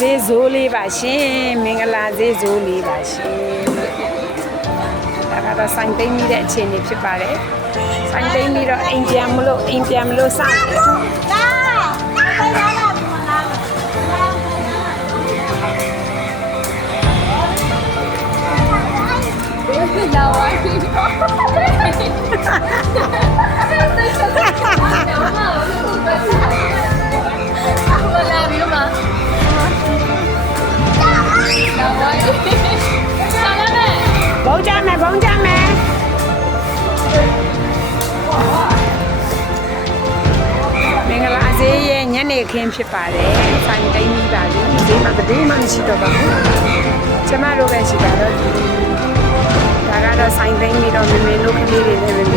ဈေးဇိုးလေးပါရှင်မင်္ဂလာဈေးဇိုးလေးပါရှင်ဒါကတော့ဆိုင်သိမ်းပြီးတဲ့အခြေအနေဖြစ်ပါတယ်ဆိုင်သိမ်းပြီးတော့အိမ်ပြန်မလို့စောင့်တယ်လာဝိုင်းဘုံကြမယ်မင်္ဂလာဈေးရဲ့ညနေခင်းဖြစ်ပါတယ်ဆိုင်သိမ်းပြီးပါပြီဈေးမှာဘယ်သူမှမရှိတော့ပါဘူးကျမတို့ပဲရှိတာတော့ဒါကတော့ဆိုင်သိမ်းပြီးတော့မင်းတို့ကလေးတွေနဲ့